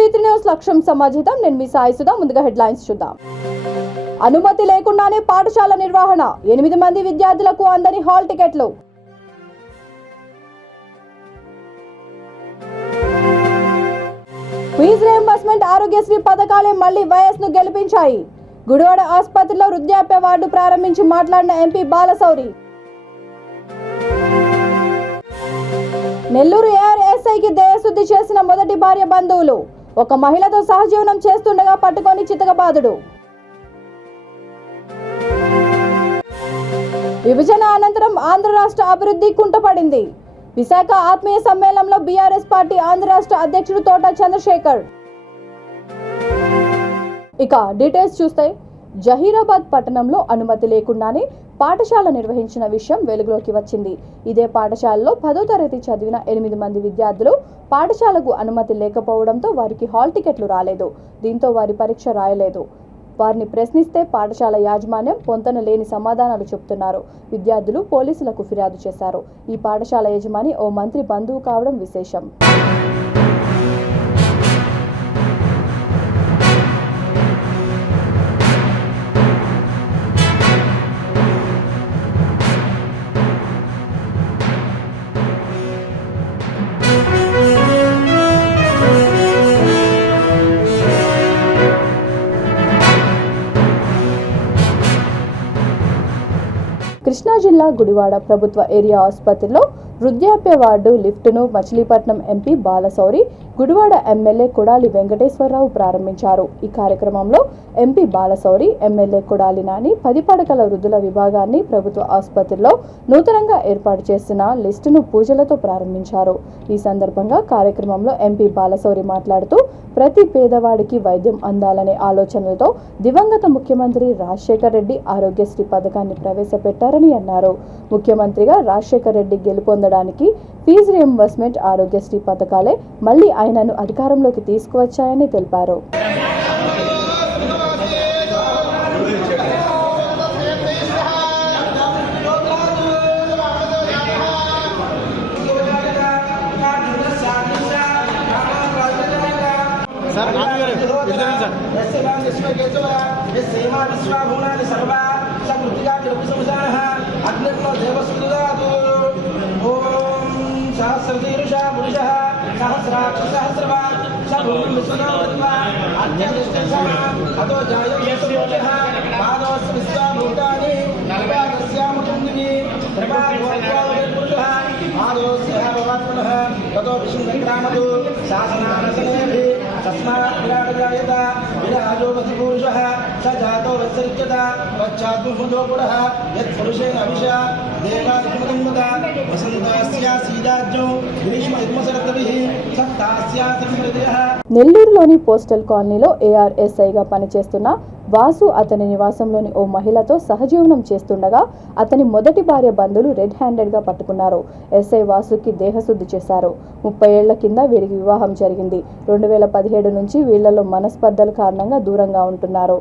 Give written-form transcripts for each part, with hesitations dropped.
V3 news లక్ష్యం సమాజితం. నేను మీ సాయి సుధా. ముందుగా హెడ్లైన్స్ చూద్దాం. అనుమతి లేకుండానే పాఠశాల నిర్వహణ, 8 మంది విద్యార్థులకు అందని హాల్ టికెట్లు. ఫీజు రీయింబర్స్మెంట్, ఆరోగ్యశ్రీ పథకాలే మళ్లీ వైఎస్ ను గెలిపించాయి. గుడివాడ ఆసుపత్రిలో వృద్ధాప్య వార్డు ప్రారంభించి మాట్లాడిన ఎంపీ బాలశౌరి. నెల్లూరు ARSIకి దేహశుద్ధి చేసిన మొదటి భార్య బంధువులు. ఒక మహిళతో సహజీవనం చేస్తుండగా పట్టుకొని చితకబాదుడు. విభజన అనంతరం ఆంధ్ర రాష్ట్ర అభివృద్ధి కుంటపడింది. విశాఖ ఆత్మీయ సమ్మేళనంలో BRS పార్టీ ఆంధ్ర రాష్ట్ర అధ్యక్షుడు తోట చంద్రశేఖర్. ఇక డీటెయిల్స్ చూస్తే, జహీరాబాద్ పట్టణంలో అనుమతి లేకుండానే పాఠశాల నిర్వహించిన విషయం వెలుగులోకి వచ్చింది. ఇదే పాఠశాలలో 10వ తరగతి చదివిన 8 మంది విద్యార్థులు పాఠశాలకు అనుమతి లేకపోవడంతో వారికి హాల్ టికెట్లు రాలేదు. దీంతో వారి పరీక్ష రాయలేదు. వారిని ప్రశ్నిస్తే పాఠశాల యాజమాన్యం పొంతన లేని సమాధానాలు చెబుతున్నారు. విద్యార్థులు పోలీసులకు ఫిర్యాదు చేశారు. ఈ పాఠశాల యజమాని ఓ మంత్రి బంధువు కావడం విశేషం. కృష్ణా జిల్లా గుడివాడ ప్రభుత్వ ఏరియా ఆసుపత్రిలో వృద్ధాప్య వార్డు లిఫ్ట్ను మచిలీపట్నం ఎంపీ బాలశౌరి, గుడివాడ ఎమ్మెల్యే కొడాలి వెంకటేశ్వరరావు ప్రారంభించారు. ఈ కార్యక్రమంలో ఎంపీ బాలశౌరి, ఎమ్మెల్యే కొడాలి నాని 10 పడకల వృద్ధుల విభాగాన్ని ప్రభుత్వ ఆసుపత్రిలో నూతనంగా ఏర్పాటు చేసిన లిస్టును పూజలతో ప్రారంభించారు. ఈ సందర్భంగా కార్యక్రమంలో ఎంపీ బాలశౌరి మాట్లాడుతూ, ప్రతి పేదవాడికి వైద్యం అందాలనే ఆలోచనలతో దివంగత ముఖ్యమంత్రి రాజశేఖర్ రెడ్డి ఆరోగ్యశ్రీ పథకాన్ని ప్రవేశపెట్టారని అన్నారు. ముఖ్యమంత్రిగా రాజశేఖర్ రెడ్డి గెలుపొందడానికి ఫీజు రీయింబర్స్మెంట్, ఆరోగ్యశ్రీ పథకాలే మళ్లీ ఆయనను అధికారంలోకి తీసుకువచ్చాయని తెలిపారు. నెల్లూరులోని పోస్టల్ కాలనీలో ARSIగా పనిచేస్తున్న వాసు అతని నివాసంలోని ఓ మహిళతో సహజీవనం చేస్తుండగా అతని మొదటి భార్య బంధువులు రెడ్ హ్యాండెడ్గా పట్టుకున్నారు. SI వాసుకి దేహశుద్ధి చేశారు. 30 ఏళ్ల కింద వీరికి వివాహం జరిగింది. 2017 నుంచి వీళ్లలో మనస్పర్ధల కారణంగా దూరంగా ఉంటున్నారు.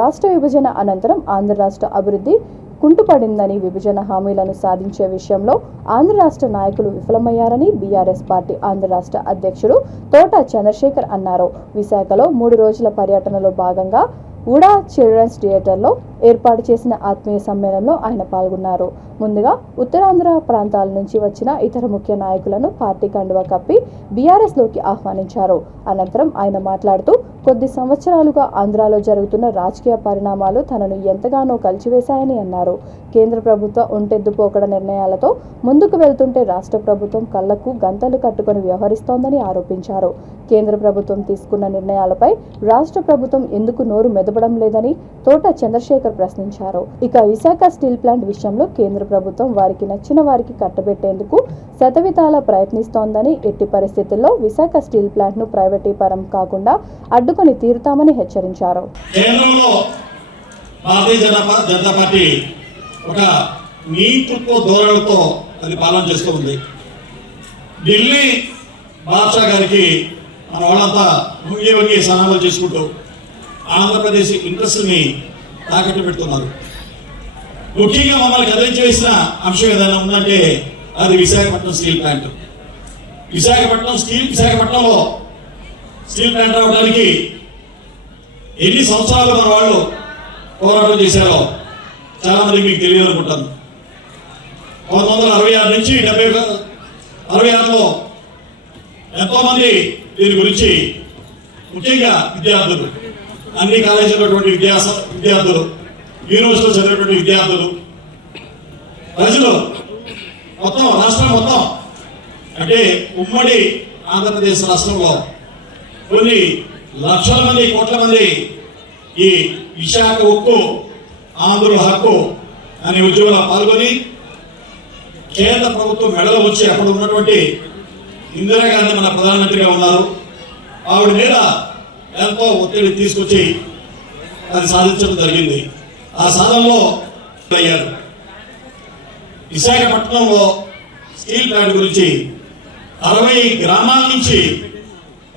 రాష్ట్ర విభజన అనంతరం ఆంధ్ర రాష్ట్ర అభివృద్ధి కుంటుపడిందని, విభజన హామీలను సాధించే విషయంలో ఆంధ్ర రాష్ట్ర నాయకులు విఫలమయ్యారని BRS పార్టీ ఆంధ్ర రాష్ట్ర అధ్యక్షుడు తోట చంద్రశేఖర్ అన్నారు. విశాఖలో 3 రోజుల పర్యటనలో భాగంగా ఉడా చిల్డ్రన్స్ థియేటర్లో ఏర్పాటు చేసిన ఆత్మీయ సమ్మేళనంలో ఆయన పాల్గొన్నారు. ముందుగా ఉత్తరాంధ్ర ప్రాంతాల నుంచి వచ్చిన ఇతర ముఖ్య నాయకులను పార్టీ కండువా కప్పి BRSలోకి ఆహ్వానించారు. అనంతరం ఆయన మాట్లాడుతూ, కొద్ది సంవత్సరాలుగా ఆంధ్రాలో జరుగుతున్న రాజకీయ పరిణామాలు తనను ఎంతగానో కలిచివేశాయని అన్నారు. కేంద్ర ప్రభుత్వ ఒంటెద్దుపోకడ నిర్ణయాలతో ముందుకు వెళ్తుంటే రాష్ట్ర ప్రభుత్వం కళ్లకు గంతలు కట్టుకొని వ్యవహరిస్తోందని ఆరోపించారు. కేంద్ర ప్రభుత్వం తీసుకున్న నిర్ణయాలపై రాష్ట్ర ప్రభుత్వం ఎందుకు నోరు మెదపడం లేదని తోట చంద్రశేఖర్ ప్రశ్నించారు. ఇక విశాఖ స్టీల్ ప్లాంట్ విషయంలో కేంద్ర ప్రభుత్వం వారికి నచ్చిన వారికి కట్టబెట్టేందుకు శతవిధాలా ప్రయత్నిస్తోందని, ఎట్టి పరిస్థితుల్లో విశాఖ స్టీల్ ప్లాంట్ ను ప్రైవేటీకరణ కాకుండా అడ్డుకొని తీరుతామని హెచ్చరించారు. ఒక నీతృత్వ ధోరణితో అది పాలన చేస్తూ ఉంది. ఢిల్లీ బాద్షా గారికి మన వాళ్ళంతా వంగి వంగి సన్నాహాలు చేసుకుంటూ ఆంధ్రప్రదేశ్ ఇంట్రెస్ట్ని తాకట్టు పెడుతున్నారు. ముఖ్యంగా మమ్మల్ని కదిలించి వేసిన అంశం ఏదైనా ఉందంటే అది విశాఖపట్నం స్టీల్ ప్లాంట్. విశాఖపట్నంలో స్టీల్ ప్లాంట్ రావడానికి ఎన్ని సంవత్సరాలు మన వాళ్ళు పోరాటం చేశారో చాలా మందికి మీకు తెలియదు అనుకుంటాను. 1966 నుంచి 66లో ఎంతోమంది దీని గురించి, ముఖ్యంగా విద్యార్థులు, అన్ని కాలేజీలో విద్యార్థులు, యూనివర్సిటీలో చదివేటువంటి విద్యార్థులు, ప్రజలు మొత్తం రాష్ట్రం మొత్తం, అంటే ఉమ్మడి ఆంధ్రప్రదేశ్ రాష్ట్రంలో కొన్ని లక్షల మంది, కోట్ల మంది ఈ విశాఖ ఉక్కు ఆంధ్రుల హక్కు అనే ఉద్యమంలో పాల్గొని కేంద్ర ప్రభుత్వం మెడలు వచ్చి అక్కడ ఉన్నటువంటి ఇందిరాగాంధీ మన ప్రధానమంత్రిగా ఉన్నారు. ఆవిడ మీద ఎంతో ఒత్తిడి తీసుకొచ్చి అది సాధించడం జరిగింది. ఆ సాధనలో అయ్యారు. విశాఖపట్నంలో స్టీల్ ప్లాంట్ గురించి 60 గ్రామాల నుంచి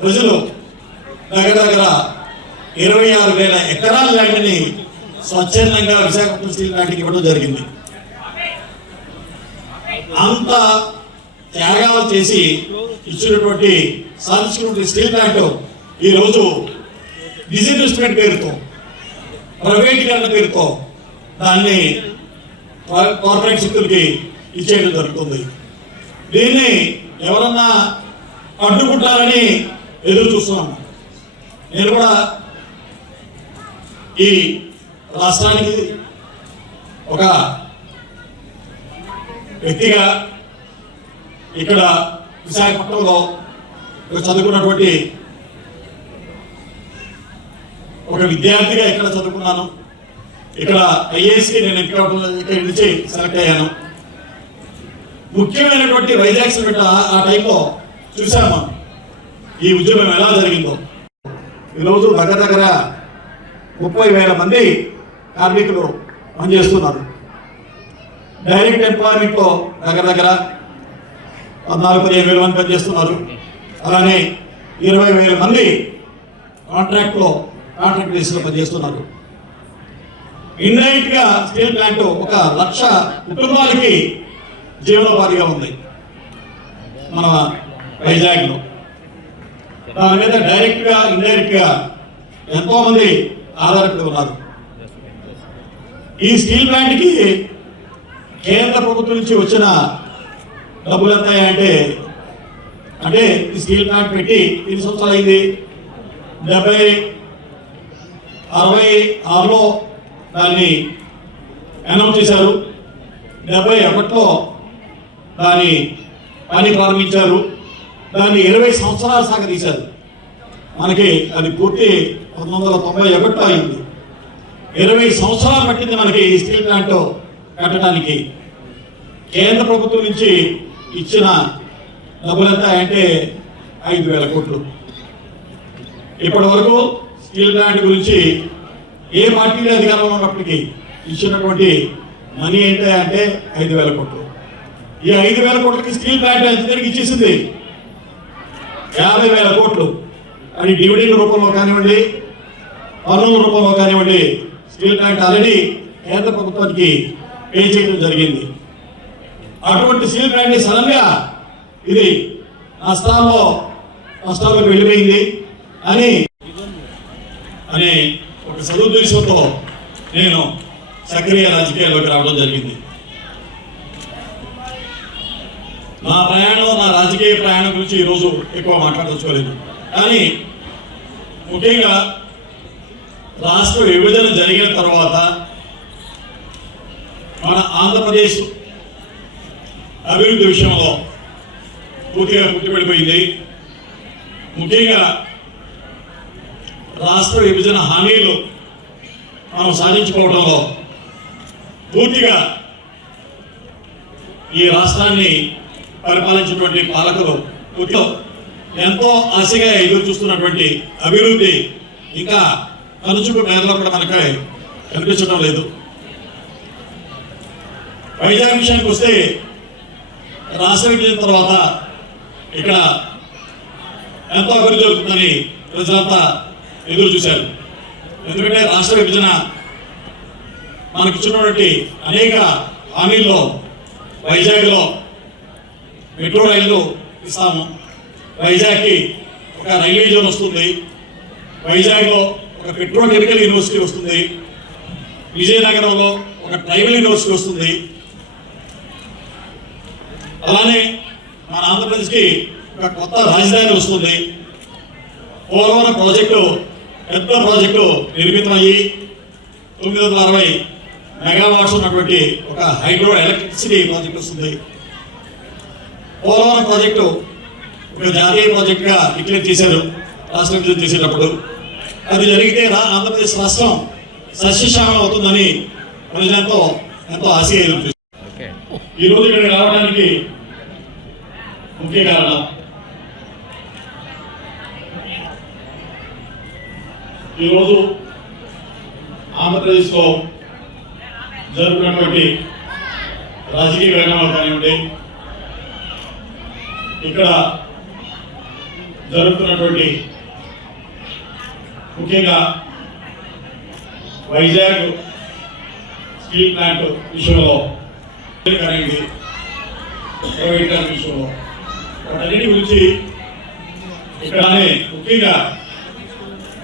ప్రజలు దగ్గర 26,000 ఎకరాల ల్యాండ్ని స్వచ్ఛందంగా విశాఖపట్నం స్టీల్ ప్లాంట్కి ఇవ్వడం జరిగింది. అంత త్యాగాలు చేసి ఇచ్చినటువంటి సాధించినటువంటి స్టీల్ ప్లాంట్ ఈరోజు డిజిన్వెస్ట్మెంట్ పేరుతో, ప్రైవేటీకరణ పేరుతో దాన్ని కార్పొరేట్ శక్తులకి ఇచ్చేయడం జరుగుతుంది. దీన్ని ఎవరన్నా అడ్డుకుంటారని ఎదురు చూస్తున్నాం. నేను కూడా ఈ రాష్ట్రానికి ఒక వ్యక్తిగా, ఇక్కడ విశాఖపట్నంలో చదువుకున్నటువంటి ఒక విద్యార్థిగా ఇక్కడ చదువుకున్నాను. ఇక్కడ ఐఏఎస్కి నేను ఇక్కడ నుంచి సెలెక్ట్ అయ్యాను. ముఖ్యమైనటువంటి వైజాగ్ సమిట్ ఆ టైంలో చూసాము ఈ ఉద్యమం ఎలా జరిగిందో. ఈరోజు దగ్గర 30,000 మంది కార్మికులు పనిచేస్తున్నారు. డైరెక్ట్ ఎంప్లాయ్మెంట్లో దగ్గర 14-15,000 మంది పనిచేస్తున్నారు. అలానే 20,000 మంది కాంట్రాక్ట్ బేస్లో పనిచేస్తున్నారు. ఇండైరెక్ట్ గా స్టీల్ ప్లాంట్ 1,00,000 కుటుంబాలకి జీవనోపాధిగా ఉంది మన వైజాగ్లో. దాని మీద డైరెక్ట్ గా ఇండైరెక్ట్ గా ఎంతో మంది ఆధారపడి ఉన్నారు. ఈ స్టీల్ ప్లాంట్ కి కేంద్ర ప్రభుత్వం నుంచి వచ్చిన డబ్బులు ఎంత అంటే ఈ స్టీల్ ప్లాంట్ పెట్టి ఎన్ని సంవత్సరాలు అయింది? 66లో దాన్ని అనౌన్స్ చేశారు. 71లో దాని పని ప్రారంభించారు. దాన్ని 20 సంవత్సరాలు సాగదీశారు. మనకి అది పూర్తి 1991 అయింది. 20 సంవత్సరాలు పట్టింది మనకి ఈ స్టీల్ ప్లాంట్ కట్టడానికి. కేంద్ర ప్రభుత్వం నుంచి ఇచ్చిన డబ్బులంతా 5,000 కోట్లు. ఇప్పటి వరకు స్టీల్ ప్లాంట్ గురించి ఏ పార్టీ అధికారంలో ఉన్నప్పటికీ ఇచ్చినటువంటి మనీ 5,000 కోట్లు. ఈ 5,000 కోట్లకి స్టీల్ ప్లాంట్ ఇంజనీరింగ్ ఇచ్చేసింది 50,000 కోట్లు. అది డివిడెండ్ రూపంలో కానివ్వండి, పన్నుల రూపంలో కానివ్వండి, స్టీల్ ప్లాంట్ ఆల్రెడీ కేంద్ర ప్రభుత్వానికి పే చేయడం జరిగింది. అటువంటి స్టీల్ ప్లాంట్ సడన్ గా ఇది నష్టాల్లోకి వెళ్ళిపోయింది అనే ఒక సదుద్దేశంతో నేను సక్రియ రాజకీయాల్లోకి రావడం జరిగింది. నా రాజకీయ ప్రయాణం గురించి ఈరోజు ఎక్కువ మాట్లాడదలుచుకోలేదు. కానీ ముఖ్యంగా రాష్ట్ర విభజన జరిగిన తర్వాత మన ఆంధ్రప్రదేశ్ అభివృద్ధి విషయంలో పూర్తిగా పుట్టిపడిపోయింది. ముఖ్యంగా రాష్ట్ర విభజన హామీలు మనం సాధించుకోవడంలో పూర్తిగా ఈ రాష్ట్రాన్ని పరిపాలించినటువంటి పాలకులు పూర్తిగా ఎంతో ఆశగా ఎదురు చూస్తున్నటువంటి అభివృద్ధి ఇంకా కనుచూపు మేరలో కూడా మనకి కనిపించడం లేదు. వైజాగ్ విషయానికి వస్తే రాష్ట్ర విభజన తర్వాత ఇక్కడ ఎంతో అభివృద్ధి జరుగుతుందని ప్రజలంతా ఎదురు చూశారు. ఎందుకంటే రాష్ట్ర విభజన మనకు ఇచ్చినటువంటి అనేక హామీల్లో వైజాగ్లో మెట్రో రైళ్లు ఇస్తాము, వైజాగ్కి ఒక రైల్వే జోన్ వస్తుంది, వైజాగ్లో ఒక పెట్రోకెమికల్ యూనివర్సిటీ వస్తుంది, విజయనగరంలో ఒక ట్రైబల్ యూనివర్సిటీ వస్తుంది. అలానే మన ఆంధ్రప్రదేశ్కి ఒక కొత్త రాజధాని వస్తుంది. పోలవరం ప్రాజెక్టు పెద్ద ప్రాజెక్టు నిర్మితమయ్యి 960 మెగావాట్స్ ఉన్నటువంటి ఒక హైడ్రో ఎలక్ట్రిసిటీ ప్రాజెక్ట్ వస్తుంది. పోలవరం ప్రాజెక్టు ఒక జాతీయ ప్రాజెక్టుగా డిక్లేర్ చేశారు రాష్ట్ర విభజన చేసేటప్పుడు. అది జరిగితే ఆంధ్రప్రదేశ్ రాష్ట్రం సస్యశ్యామలం అవుతుందని ప్రజలతో ఎంతో ఆశగా ఎదురు చూశారు. ఈరోజు ఇక్కడికి రావడానికి ముఖ్య కారణం ఈరోజు ఆంధ్రప్రదేశ్లో జరుగుతున్నటువంటి రాజకీయ పరిణామాలు కానివ్వండి, ఇక్కడ జరుగుతున్నటువంటి ముఖ్యంగా వైజాగ్ స్టీల్ ప్లాంట్ విషయంలో కానివ్వండి, ప్రైవేట్ ప్లాంట్ విషయంలో వాటన్నిటి గురించి ఇక్కడనే ముఖ్యంగా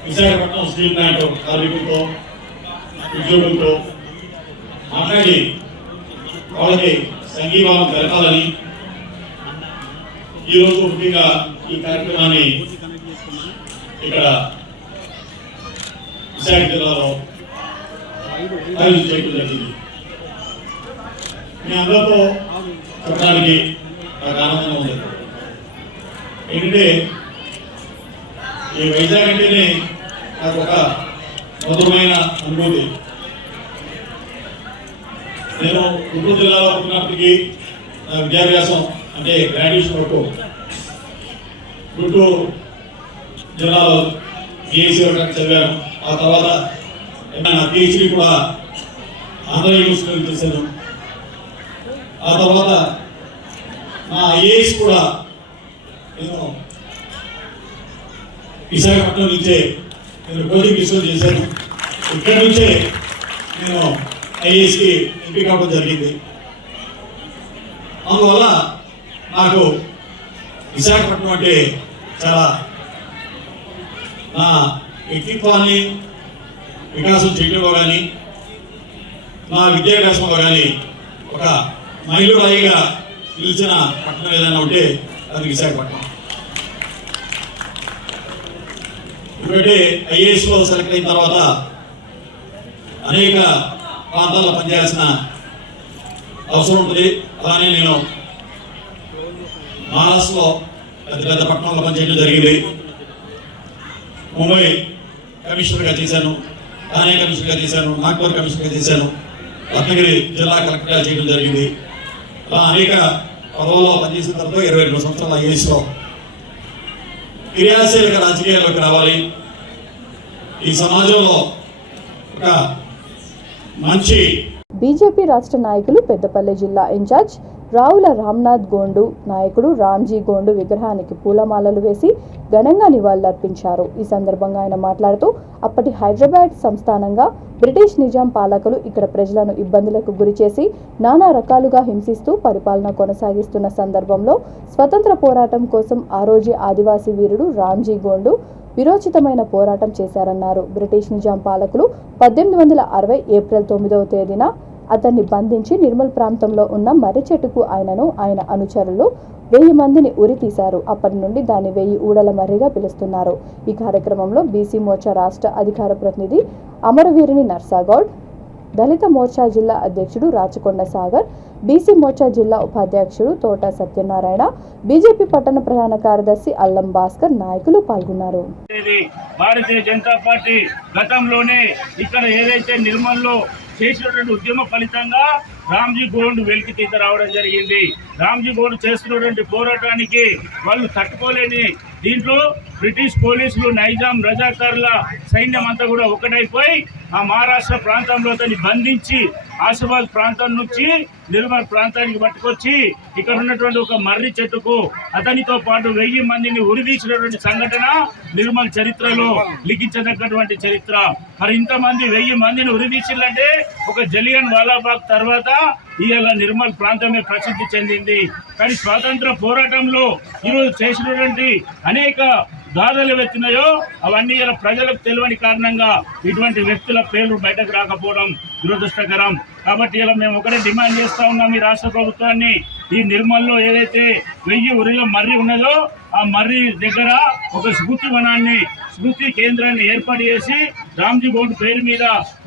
విశాఖపట్నం స్టీల్ ప్లాంట్ కార్మికులతో ఉద్యోగులతో మాట్లాడి వాళ్ళకి సంఘీభావం జరపాలని ఈరోజు ముఖ్యంగా ఈ కార్యక్రమాన్ని ఇక్కడ విశాఖ జిల్లాలో ఆయోజన చేయడం జరిగింది. మీ అందరితో చెప్పడానికి నాకు ఆనందంగా ఉంది. ఏంటంటే ఈ వైజాగ్ అంటేనే నాకు ఒక మధురమైన అనుభూతి. నేను గుంటూరు జిల్లాలో పుట్టినప్పటికీ నా విద్యాభ్యాసం అంటే గ్రాడ్యుయేషన్ వరకు గుంటూరు జిల్లాలో బిఎస్సీ వరకు చదివాను. ఆ తర్వాత నా పిహెచ్డీ కూడా ఆంధ్ర యూనివర్సిటీలో చేశాను. ఆ తర్వాత నా ఐఏఎస్ కూడా నేను విశాఖపట్నం నుంచే నేను కోచింగ్ తీసుకొని చేశాను. ఇక్కడి నుంచే నేను ఐఏఎస్కి ఎంపిక కావడం జరిగింది. అందువల్ల నాకు విశాఖపట్నం అంటే చాలా నా వ్యక్తిత్వాన్ని వికాసం చేయడంలో కానీ, నా విద్యాభ్యాసంలో కానీ ఒక మైలురాయిగా నిలిచిన పట్టణం ఏదైనా ఉంటే అది విశాఖపట్నం. ఎందుకంటే ఐఏఎస్లో సెలెక్ట్ అయిన తర్వాత అనేక ప్రాంతాల్లో పనిచేయాల్సిన అవసరం ఉంటుంది. అలానే నేను మహారాష్ట్రలో పెద్ద పెద్ద పట్టణంలో పనిచేయడం జరిగింది. ముంబై కమిషనర్గా చేశాను, థానే కమిషనర్గా చేశాను, నాగ్పూర్ కమిషనర్గా చేశాను, రత్నగిరి జిల్లా కలెక్టర్గా చేయడం జరిగింది. అలా అనేక పదవుల్లో పనిచేసిన తర్వాత 22 సంవత్సరాల ఐఏఎస్లో క్రియాశీలక రాజకీయాల్లోకి రావాలి, ఈ సమాజంలో ఒక మంచి బీజేపీ రాష్ట్ర నాయకులు పెద్దపల్లి జిల్లా ఇన్ఛార్జ్ రావుల రామ్నాథ్ గోండు నాయకుడు రామ్జీ గోండు విగ్రహానికి పూలమాలలు వేసి ఘనంగా నివాళులర్పించారు. ఈ సందర్భంగా ఆయన మాట్లాడుతూ అప్పటి హైదరాబాద్ సంస్థానంగా బ్రిటిష్ నిజాం పాలకులు ఇక్కడ ప్రజలను ఇబ్బందులకు గురిచేసి నానా రకాలుగా హింసిస్తూ పరిపాలన కొనసాగిస్తున్న సందర్భంలో స్వతంత్ర పోరాటం కోసం ఆ రోజే ఆదివాసీ వీరుడు రామ్జీ గోండు విరోచితమైన పోరాటం చేశారన్నారు. బ్రిటిష్ నిజాం పాలకులు 1860 ఏప్రిల్ 9వ తేదీన అతన్ని బంధించి నిర్మల్ ప్రాంతంలో ఉన్న మర్రి చెట్టుకు ఆయనను ఆయన అనుచరులు 1000 మందిని ఉరి తీశారు. అప్పటి నుండి దాన్ని 1000 ఊడల మర్రిగా పిలుస్తున్నారు. ఈ కార్యక్రమంలో బీసీ మోర్చా రాష్ట్ర అధికార ప్రతినిధి అమరవీరుని నర్సాగౌడ్, దళిత మోర్చా జిల్లా అధ్యక్షుడు రాచకొండ సాగర్, బీసీ మోర్చా జిల్లా ఉపాధ్యక్షుడు తోట సత్యనారాయణ, బీజేపీ పట్టణ ప్రధాన కార్యదర్శి అల్లం భాస్కర్ నాయకులు పాల్గొన్నారు. భారతీయ జనతా పార్టీ గతంలోనే ఇక్కడ ఏదైతే నిర్మల్లో చేసినటువంటి ఉద్యమ ఫలితంగా రామ్జీ గోండు వెలికి తీసుకురావడం జరిగింది. రామ్జీ గోండు చేస్తున్నటువంటి పోరాటానికి వాళ్ళు తట్టుకోలేని దీంట్లో బ్రిటిష్ పోలీసులు, నైజాం రజాకారుల సైన్యం అంతా కూడా ఒకటైపోయి ఆ మహారాష్ట్ర ప్రాంతంలో అతన్ని బంధించి ఆసిఫాబాద్ ప్రాంతం నుంచి నిర్మల్ ప్రాంతానికి పట్టుకొచ్చి ఇక్కడ ఉన్నటువంటి ఒక మర్రి చెట్టుకు అతనితో పాటు 1000 మందిని ఉరిదీసినటువంటి సంఘటన నిర్మల్ చరిత్రలో లిఖించదగ్గటువంటి చరిత్ర. మరి ఇంతమంది 1000 మందిని ఉరిదీసిందంటే ఒక జలియన్ వాలాబాగ్ తర్వాత ఇవాళ నిర్మల్ ప్రాంతమే ప్రసిద్ధి చెందింది. కానీ స్వాతంత్ర పోరాటంలో ఈరోజు చేసినటువంటి అనేక దాడులు ఎత్తినాయో అవన్నీ ఇలా ప్రజలకు తెలియని కారణంగా ఇటువంటి వ్యక్తుల పేర్లు బయటకు రాకపోవడం దురదృష్టకరం. కాబట్టి ఇలా మేము ఒకటే డిమాండ్ చేస్తా ఉన్నాం ఈ రాష్ట్ర ప్రభుత్వాన్ని, ఈ నిర్మల్లో ఏదైతే 1000 ఉరిలో మర్రి ఉన్నదో ఆ మర్రి దగ్గర ఒక స్మృతి కేంద్రాన్ని ఏర్పాటు చేసి రామ్జీ గోండ్ పేరు మీద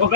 ఒక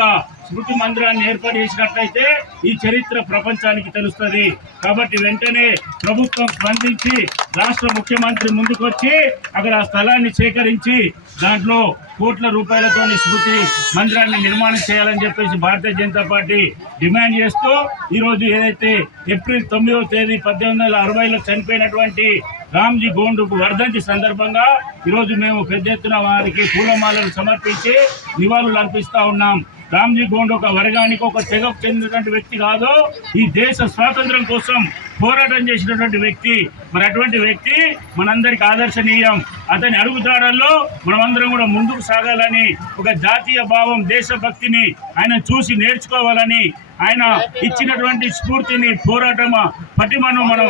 స్మృతి మందిరాన్ని ఏర్పాటు చేసినట్లయితే ఈ చరిత్ర ప్రపంచానికి తెలుస్తుంది. కాబట్టి వెంటనే ప్రభుత్వం స్పందించి రాష్ట్ర ముఖ్యమంత్రి ముందుకొచ్చి అక్కడ ఆ స్థలాన్ని సేకరించి దాంట్లో కోట్ల రూపాయలతోని స్మృతి మందిరాన్ని నిర్మాణం చేయాలని చెప్పేసి భారతీయ జనతా పార్టీ డిమాండ్ చేస్తూ ఈరోజు ఏదైతే ఏప్రిల్ 9వ తేదీ 1860లో చనిపోయినటువంటి రామ్జీ గోండ్ వర్ధంతి సందర్భంగా ఈరోజు మేము పెద్ద ఎత్తున వారికి పూలమాలలు సమర్పించి నివాళులు అర్పిస్తా ఉన్నాం. రామ్జీ గోండ్ ఒక వర్గానికి ఒక తెగకు చెందినటువంటి వ్యక్తి కాదు, ఈ దేశ స్వాతంత్రం కోసం పోరాటం చేసినటువంటి వ్యక్తి. మరి అటువంటి వ్యక్తి మనందరికి ఆదర్శనీయం. అతని అడుగుదాడల్లో మనమందరం కూడా ముందుకు సాగాలని, ఒక జాతీయ భావం దేశభక్తిని ఆయన చూసి నేర్చుకోవాలని, ఆయన ఇచ్చినటువంటి స్ఫూర్తిని పోరాటం పటిమను మనం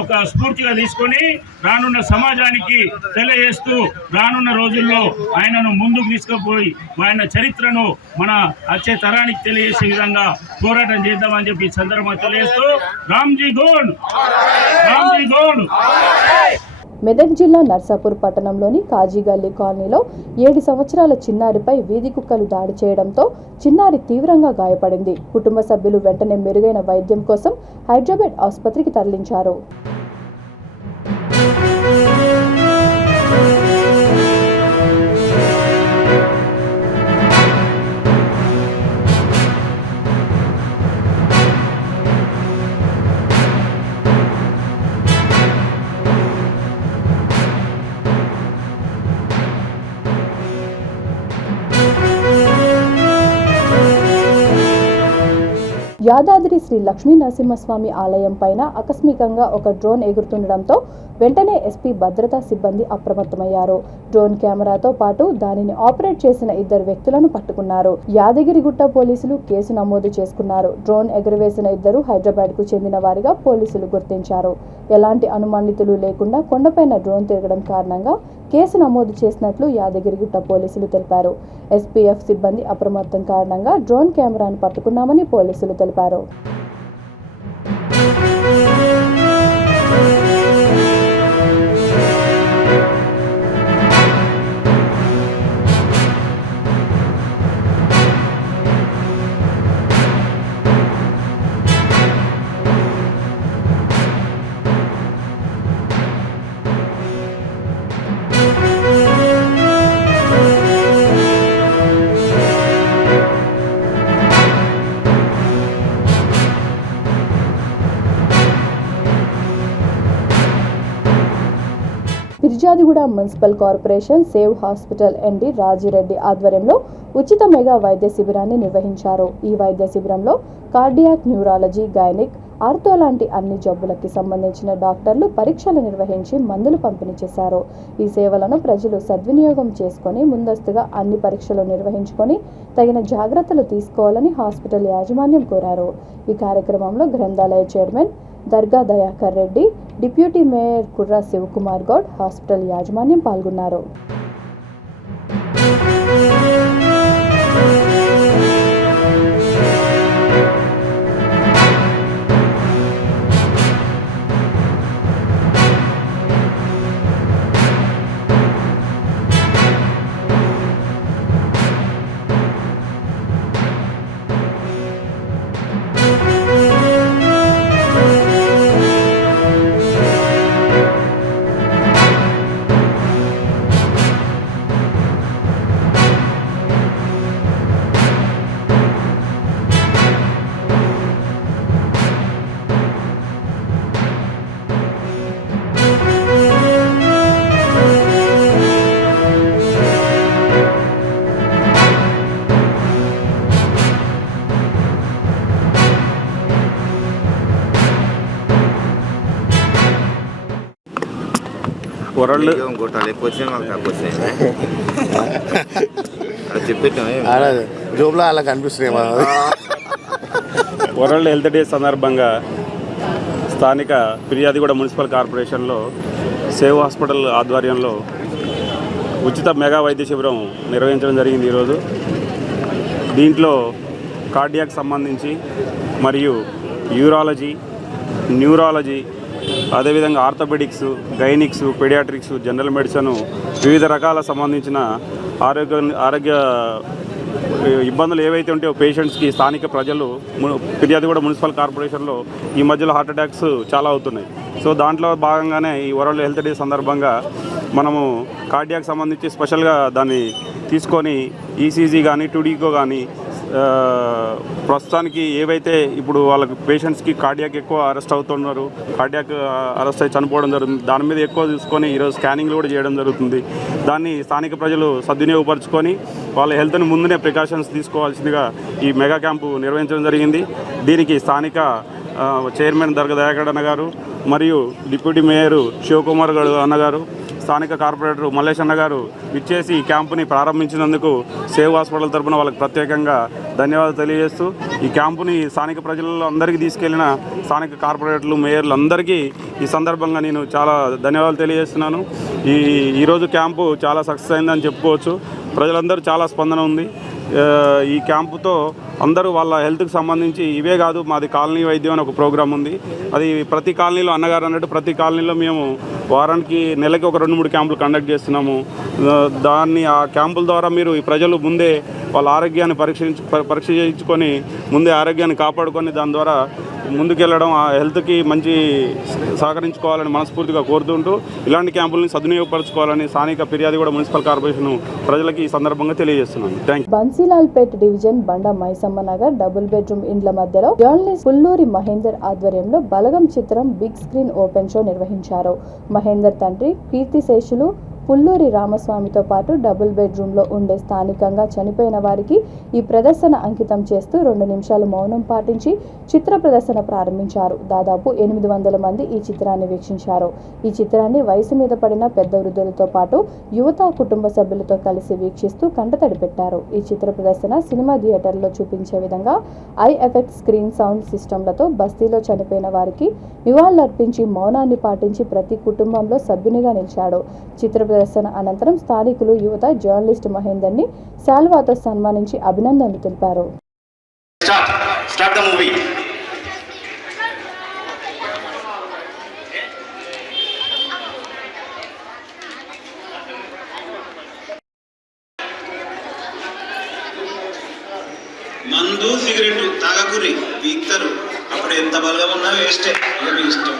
ఒక స్ఫూర్తిగా తీసుకొని రానున్న సమాజానికి తెలియజేస్తూ రానున్న రోజుల్లో ఆయనను ముందుకు తీసుకుపోయి ఆయన చరిత్రను మన వచ్చే తరానికి తెలియజేసే విధంగా పోరాటం చేద్దామని చెప్పి ఈ సందర్భంగా తెలియజేస్తూ రామ్జీ గోండ్, రామ్జీ గోండ్. మెదక్ జిల్లా నర్సాపూర్ పట్టణంలోని కాజీగల్లీ కాలనీలో 7 సంవత్సరాల చిన్నారిపై వీధి కుక్కలు దాడి చేయడంతో చిన్నారి తీవ్రంగా గాయపడింది. కుటుంబ సభ్యులు వెంటనే మెరుగైన వైద్యం కోసం హైదరాబాద్ ఆసుపత్రికి తరలించారు. యాదాద్రి శ్రీ లక్ష్మీ నరసింహస్వామి ఆలయం పైన ఆకస్మికంగా ఒక డ్రోన్ ఎగురుతుండటంతో వెంటనే ఎస్పీ భద్రతా సిబ్బంది అప్రమత్తమయ్యారు. డ్రోన్ కెమెరాతో పాటు దానిని ఆపరేట్ చేసిన 2 వ్యక్తులను పట్టుకున్నారు. యాదగిరిగుట్ట పోలీసులు కేసు నమోదు చేసుకున్నారు. డ్రోన్ ఎగురవేసిన 2 హైదరాబాద్కు చెందిన వారిగా పోలీసులు గుర్తించారు. ఎలాంటి అనుమానితులు లేకుండా కొండపైన డ్రోన్ తిరగడం కారణంగా కేసు నమోదు చేసినట్లు యాదగిరిగుట్ట పోలీసులు తెలిపారు. ఎస్పీఎఫ్ సిబ్బంది అప్రమత్తం కారణంగా డ్రోన్ కెమెరాను పట్టుకున్నామని పోలీసులు తెలిపారు. Peerzadiguda municipal corporation save hospital MD Rajireddy ఆధ్వర్యంలో ఉచిత మెగా వైద్య శిబిరాన్ని నిర్వహించారు. ఈ వైద్య శిబిరంలో కార్డియాక్, న్యూరాలజీ, గైనిక్, ఆర్థో లాంటి అన్ని జబ్బులకి సంబంధించిన డాక్టర్లు పరీక్షలు నిర్వహించి మందులు పంపిణీ చేశారు. ఈ సేవలను ప్రజలు సద్వినియోగం చేసుకొని ముందస్తుగా అన్ని పరీక్షలు నిర్వహించుకొని తగిన జాగ్రత్తలు తీసుకోవాలని హాస్పిటల్ యాజమాన్యం కోరారు. ఈ కార్యక్రమంలో గ్రంథాలయ చైర్మన్ దర్గా దయాకర్ రెడ్డి, డిప్యూటీ మేయర్ కుర్రా శివకుమార్ గౌడ్, హాస్పిటల్ యాజమాన్యం పాల్గొన్నారు. వరల్డ్ కొట్టాలి ఎక్కువ వచ్చినాయి మాకు తక్కువ వచ్చినాయి అది చెప్పేటామే జోబులో అలా కనిపిస్తున్నాయి వరల్డ్ హెల్త్ డే సందర్భంగా స్థానిక ఫిర్యాదిగూడ మున్సిపల్ కార్పొరేషన్లో సేవ్ హాస్పిటల్ ఆధ్వర్యంలో ఉచిత మెగా వైద్య శిబిరం నిర్వహించడం జరిగింది ఈరోజు. దీంట్లో కార్డియాక్ సంబంధించి మరియు యూరాలజీ, న్యూరాలజీ, అదేవిధంగా orthopaedics, gynaecs, paediatrics, general medicine, వివిధ రకాల సంబంధించిన ఆరోగ్య ఇబ్బందులు ఏవైతే ఉంటాయో పేషెంట్స్కి స్థానిక ప్రజలు ఫిర్యాదిగూడ మున్సిపల్ కార్పొరేషన్లో ఈ మధ్యలో హార్ట్ అటాక్స్ చాలా అవుతున్నాయి. సో దాంట్లో భాగంగానే ఈ వరల్డ్ హెల్త్ డే సందర్భంగా మనము కార్డియాక్ సంబంధించి స్పెషల్గా దాన్ని తీసుకొని ఈసీజీ కానీ, టుడికో కానీ, ప్రస్తుతానికి ఏవైతే ఇప్పుడు వాళ్ళకి పేషెంట్స్కి కార్డియాక్ ఎక్కువ అరెస్ట్ అవుతున్నారు, కార్డియాక్ అరెస్ట్ అయి చనిపోవడం జరుగుతుంది, దాని మీద ఎక్కువ చూసుకొని ఈరోజు స్కానింగ్లు కూడా చేయడం జరుగుతుంది. దాన్ని స్థానిక ప్రజలు సద్వినియోగపరుచుకొని వాళ్ళ హెల్త్ని ముందునే ప్రికాషన్స్ తీసుకోవాల్సిందిగా ఈ మెగా క్యాంపు నిర్వహించడం జరిగింది. దీనికి స్థానిక చైర్మన్ దర్గా దయాకర్ అన్న గారు మరియు డిప్యూటీ మేయర్ శివకుమార్ అన్నగారు, స్థానిక కార్పొరేటర్ మల్లేష్ అన్న గారు ఇచ్చేసి ఈ క్యాంపుని ప్రారంభించినందుకు సేవ్ హాస్పిటల్ తరఫున వాళ్ళకి ప్రత్యేకంగా ధన్యవాదాలు తెలియజేస్తూ ఈ క్యాంపుని స్థానిక ప్రజలలో అందరికీ తీసుకెళ్లిన స్థానిక కార్పొరేటర్లు, మేయర్లు అందరికీ ఈ సందర్భంగా నేను చాలా ధన్యవాదాలు తెలియజేస్తున్నాను. ఈరోజు క్యాంపు చాలా సక్సెస్ అయిందని చెప్పుకోవచ్చు. ప్రజలందరూ చాలా స్పందన ఉంది. ఈ క్యాంపుతో అందరూ వాళ్ళ హెల్త్కి సంబంధించి ఇవే కాదు, మాది కాలనీ వైద్యం అని ఒక ప్రోగ్రాం ఉంది. అది ప్రతి కాలనీలో అన్నగారు అన్నట్టు ప్రతి కాలనీలో మేము వారానికి నెలకి ఒక 2-3 క్యాంపులు కండక్ట్ చేస్తున్నాము. ఆ క్యాంపుల ద్వారా మీరు ఈ ప్రజలు ముందే వాళ్ళ ఆరోగ్యాన్ని పరీక్ష చేయించుకొని ముందే ఆరోగ్యాన్ని కాపాడుకొని దాని ద్వారా ముందుకెళ్ళడం, ఆ హెల్త్కి మంచి సహకరించుకోవాలని మనస్ఫూర్తిగా కోరుతుంటూ ఇలాంటి క్యాంపుల్ని సద్వినియోగపరచుకోవాలని స్థానిక ఫిర్యాదిగూడ మున్సిపల్ కార్పొరేషన్ ప్రజలకి ఈ సందర్భంగా తెలియజేస్తున్నాను. Thank you. బన్సీలాల్పేట్ డివిజన్ బండ మైసమ్మ నగర్ డబుల్ బెడ్రూమ్ ఇండ్ల మధ్యలో జర్నలిస్ట్ పుల్లూరి మహేందర్ ఆధ్వర్యంలో బలగం చిత్రం బిగ్ స్క్రీన్ ఓపెన్ షో నిర్వహించారు. మహేందర్ తండ్రి కీర్తిశేషులు పుల్లూరి రామస్వామితో పాటు డబుల్ బెడ్రూమ్లో ఉండే స్థానికంగా చనిపోయిన వారికి ఈ ప్రదర్శన అంకితం చేస్తూ 2 నిమిషాలు మౌనం పాటించి చిత్ర ప్రదర్శన ప్రారంభించారు. దాదాపు 800 మంది ఈ చిత్రాన్ని వీక్షించారు. ఈ చిత్రాన్ని వయసు మీద పడిన పెద్ద వృద్ధులతో పాటు యువత, కుటుంబ సభ్యులతో కలిసి వీక్షిస్తూ కంటతడి పెట్టారు. ఈ చిత్ర ప్రదర్శన సినిమా థియేటర్లో చూపించే విధంగా ఐ ఎఫెక్ట్ స్క్రీన్ సౌండ్ సిస్టంలతో బస్తీలో చనిపోయిన వారికి నివాళులర్పించి మౌనాన్ని పాటించి ప్రతి కుటుంబంలో సభ్యునిగా నిలిచాడు. చిత్ర ప్రదర్శన అనంతరం స్థానికులు, యువత జర్నలిస్ట్ మహేందర్ని శాల్వాతో సన్మానించి అభినందనలు తెలిపారు. మందు సిగరెట్ తాగకురి పీక్తారు. అప్పుడు ఎంత బలగా ఉన్నా వేస్టే, మీ ఇష్టం.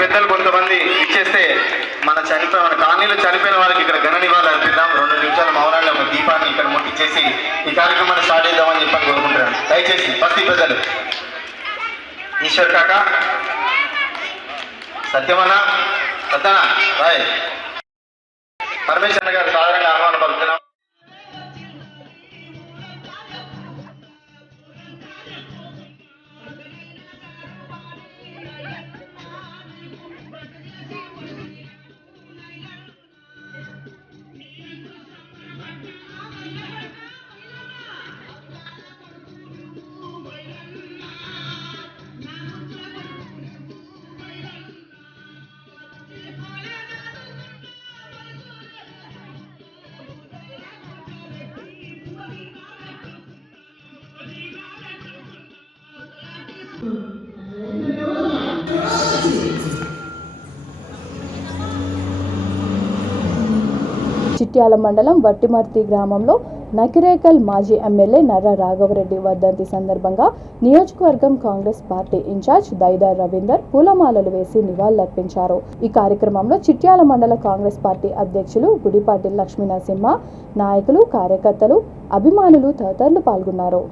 పెద్దలు కొంతమంది ఇచ్చేస్తే మన కాలనీలో చనిపోయిన వాళ్ళకి ఇక్కడ ఘన నివాళులు అర్పిద్దాం. 2 నిమిషాల మౌనాన్ని ఒక దీపాన్ని ఇక్కడ ముట్టించేసి ఈ కార్యక్రమాన్ని స్టార్ట్ చేద్దామని చెప్పని కోరుకుంటున్నాను. దయచేసి బస్తీ పెద్దలు ఈశ్వర్ కాక, సత్యమన్న, సత్యన రాయ్, పరమేశ్వర గారు సాధారణంగా ఆహ్వానం పలుకుతున్నాం. చిట్యాల మండలం వట్టిమర్తి గ్రామంలో నకిరేకల్ మాజీ ఎమ్మెల్యే నర్ర రాఘవరెడ్డి వర్ధంతి సందర్భంగా నియోజకవర్గం కాంగ్రెస్ పార్టీ ఇన్ఛార్జ్ దైదార్ రవీందర్ పూలమాలలు వేసి నివాళులర్పించారు. ఈ కార్యక్రమంలో చిట్యాల మండల కాంగ్రెస్ పార్టీ అధ్యక్షులు గుడిపాటి లక్ష్మీనరసింహ, నాయకులు, కార్యకర్తలు, అభిమానులు తదితరులు పాల్గొన్నారు.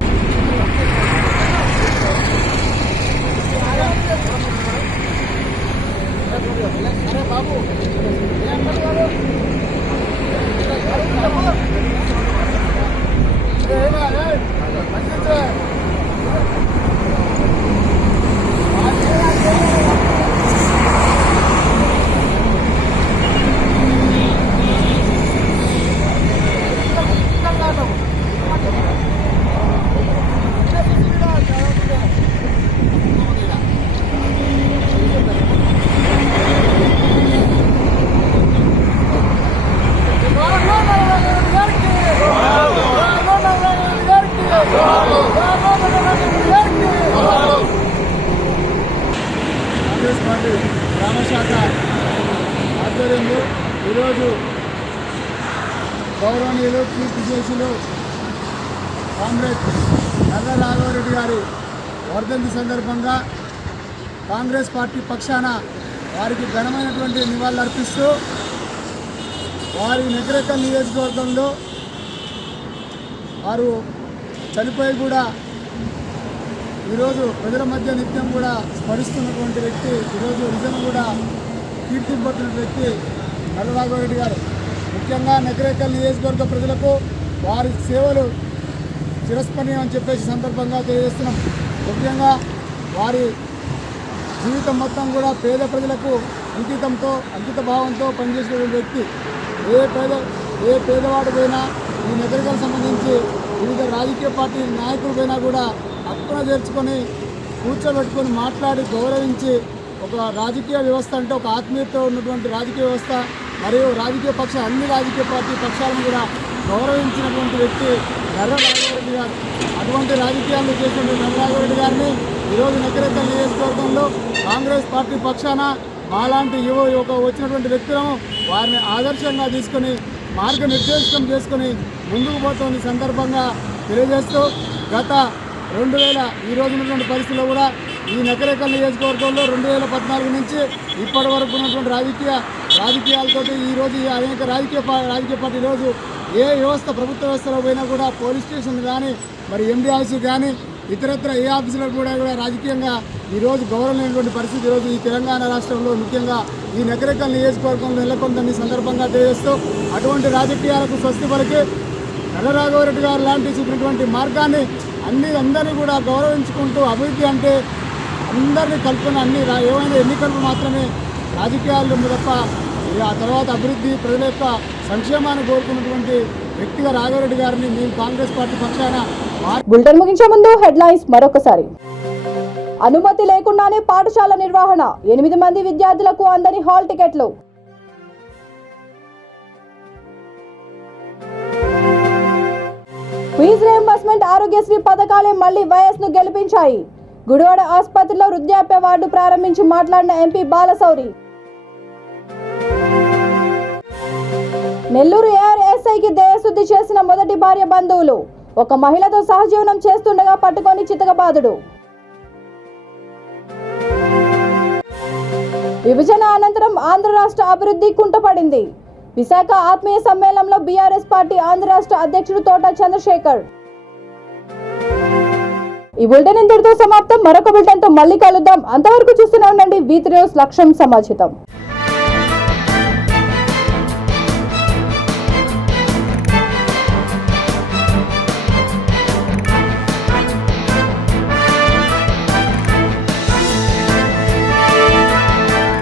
కాంగ్రెస్ పార్టీ గ్రామశాఖ ఆధ్వర్యంలో ఈరోజు గౌరవనీయులు కీర్తిశేషులు కామ్రేడ్ నర్ర రాఘవరెడ్డి గారి వర్ధంతి సందర్భంగా కాంగ్రెస్ పార్టీ పక్షాన వారికి ఘనమైనటువంటి నివాళులర్పిస్తూ వారి నకిరేకల్ నియోజకవర్గంలో వారు చనిపోయి కూడా ఈరోజు ప్రజల మధ్య నిత్యం కూడా స్మరిస్తున్నటువంటి వ్యక్తి, ఈరోజు నిజంగా కూడా కీర్తింపబడుతున్న వ్యక్తి నర్ర రాఘవరెడ్డి గారు. ముఖ్యంగా నకిరేకల్ నియోజకవర్గ ప్రజలకు వారి సేవలు చిరస్మరణీయం అని చెప్పేసి సందర్భంగా తెలియజేస్తున్నాం. ముఖ్యంగా వారి జీవితం మొత్తం కూడా పేద ప్రజలకు అంకిత భావంతో పనిచేసిన వ్యక్తి. ఏ పేదవాడు పోయినా ఈ నగరికలకు సంబంధించి వివిధ రాజకీయ పార్టీ నాయకులు పోయినా కూడా అక్కున చేర్చుకొని కూర్చోబెట్టుకొని మాట్లాడి గౌరవించి ఒక రాజకీయ వ్యవస్థ అంటే ఒక ఆత్మీయతతో ఉన్నటువంటి రాజకీయ వ్యవస్థ మరియు అన్ని రాజకీయ పార్టీ పక్షాలను కూడా గౌరవించినటువంటి వ్యక్తి నర్ర రాఘవరెడ్డి గారు. అటువంటి రాజకీయాలు చేసినటువంటి నర్ర రాఘవరెడ్డి గారిని ఈరోజు నకిరేకల్ నియోజకవర్గంలో కాంగ్రెస్ పార్టీ పక్షాన మాలాంటి యువక వచ్చినటువంటి వ్యక్తులను వారిని ఆదర్శంగా తీసుకొని మార్గనిర్దేశం చేసుకొని ముందుకు పోతున్న సందర్భంగా తెలియజేస్తూ గత 2000 ఈ రోజు ఉన్నటువంటి పరిస్థితుల్లో కూడా ఈ నకిరేకల్ నియోజకవర్గంలో 2014 నుంచి ఇప్పటి వరకు ఉన్నటువంటి రాజకీయాలతో ఈరోజు అనేక రాజకీయ పార్టీ ఈరోజు ఏ వ్యవస్థ ప్రభుత్వ వ్యవస్థలో పోయినా కూడా పోలీస్ స్టేషన్ కానీ మరి ఎండి ఆఫీసు కానీ ఇతరత్ర ఏ ఆఫీసులకు కూడా రాజకీయంగా ఈరోజు గౌరవం లేనటువంటి పరిస్థితి ఈరోజు ఈ తెలంగాణ రాష్ట్రంలో ముఖ్యంగా ఈ నకిరేకల్ నియోజకవర్గంలో నెలకొందని సందర్భంగా తెలియజేస్తూ అటువంటి రాజకీయాలకు స్వస్తి పలికి నర్ర రాఘవరెడ్డి గారు లాంటి చూపినటువంటి మార్గాన్ని అందరినీ కూడా గౌరవించుకుంటూ అభివృద్ధి అంటే అందరినీ కలుపుకొని ఏమైనా ఎన్నికలు మాత్రమే రాజకీయాలు తప్ప ఆ తర్వాత అభివృద్ధి ప్రజల యొక్క సంక్షేమాన్ని కోరుకున్నటువంటి వ్యక్తిగా రాఘవరెడ్డి గారిని మేము కాంగ్రెస్ పార్టీ పక్షాన. బులెటిన్ ముగించే ముందు హెడ్లైన్స్ మరొకసారి. అనుమతి లేకుండానే పాఠశాల నిర్వహణ, 8 మంది విద్యార్థులకు అందని హాల్ టికెట్లు. ఫీజు రియంబర్స్మెంట్ ఆరోగ్యశ్రీ పథకాలే మళ్లీ వైఎస్ను గెలిపించాయి. గుడివాడ ఆసుపత్రిలో వృద్ధాప్య వార్డు ప్రారంభించి మాట్లాడిన ఎంపీ బాలశౌరి. నెల్లూరు ఏఆర్ఎస్ఐకి దేహశుద్ధి చేసిన మొదటి భార్య బంధువులు. ఒక మహిళతో సహజీవనం చేస్తుండగా పట్టుకొని చితకబాదుడు. విభజన అనంతరం ఆంధ్ర రాష్ట్ర అభివృద్ధి కుంటుపడింది. విశాఖ ఆత్మీయ సమ్మేళనంలో బీఆర్ఎస్ పార్టీ ఆంధ్ర రాష్ట్ర అధ్యక్షుడు తోట చంద్రశేఖర్. ఈ బులెటిన్ ఇంతటితో సమాప్తం. మరొక బులెటిన్తో మళ్ళీ కలుద్దాం. అంతవరకు చూస్తూనే ఉండండి V3 న్యూస్ లక్ష్యం సమాచితం.